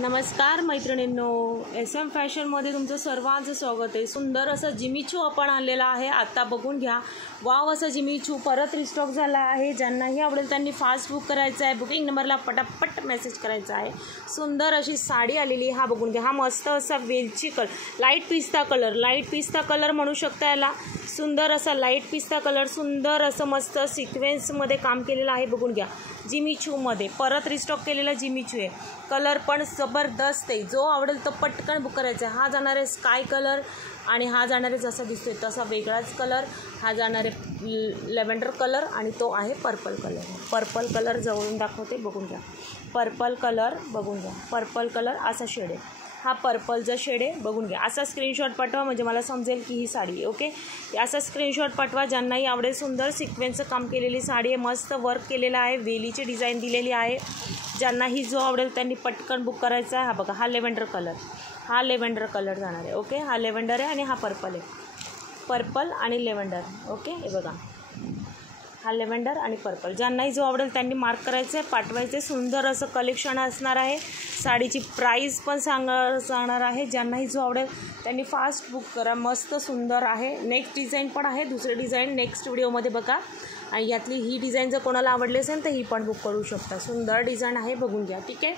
नमस्कार मैत्रिणींनो, SM फॅशनमध्ये तुमचं सर्वांचं स्वागत आहे। सुंदर असं जिमीचू आपण आणलेला आहे, आता बघून घ्या। वाव असं जिमीचू परत रिस्टॉक झाला आहे। ज्यांनाही आवडेल त्यांनी फास्ट बुक करायचं आहे, बुकिंग नंबरला पटापट मेसेज करायचा आहे। सुंदर अशी साडी आलेली, हा बघून घ्या। हा मस्त असा वेलची कलर, लाईट पिस्ता कलर म्हणू शकता याला। सुंदर असा लाईट पिस्ता कलर, सुंदर असं मस्त सिक्वेन्समध्ये काम केलेलं आहे, बघून घ्या। जिमीचूमध्ये परत रिस्टॉक केलेला जिमीचू आहे। कलर पण जबरदस्त आहे, जो आवडेल तो पटकन बुक करायचा आहे। हा जाणार आहे स्काय कलर आणि हा जाणार आहे जसा दिसतोय तसा वेगळाच कलर। हा जाणार आहे लॅव्हेंडर कलर आणि तो आहे पर्पल कलर। पर्पल कलर जवळून दाखवते, बघून घ्या। पर्पल कलर बघून घ्या, पर्पल कलर असा शेड आहे, हा पर्पलचा शेड आहे, बघून घ्या। असा स्क्रीनशॉट पाठवा म्हणजे मला समजेल की ही साडी आहे। ओके, असा स्क्रीनशॉट पाठवा ज्यांनाही आवडेल। सुंदर सिक्वेन्सचं काम केलेली साडी आहे, मस्त वर्क केलेलं आहे, वेलीची डिझाईन दिलेली आहे। ज्यांनाही जो आवडेल त्यांनी पटकन बुक करायचा आहे। हा बघा, हा लेव्हेंडर कलर जाणार आहे। ओके, हा लेव्हेंडर आहे आणि हा पर्पल आहे, पर्पल आणि लेव्हेंडर। ओके, हे बघा, हा लेव्हेंडर आणि पर्पल। ज्यांनाही जो आवडेल त्यांनी मार्क करायचं आहे, पाठवायचं आहे। सुंदर असं कलेक्शन असणार आहे। साडीची प्राईस पण सांगणार आहे। ज्यांनाही जो आवडेल त्यांनी फास्ट बुक करा, मस्त सुंदर आहे। नेक्स्ट डिझाईन पण आहे, दुसरी डिझाईन नेक्स्ट व्हिडिओमध्ये बघा। आणि यातली ही डिझाईन जर कोणाला आवडली असेल तर ही पण बुक करू शकता। सुंदर डिझाईन आहे, बघून घ्या। ठीक आहे।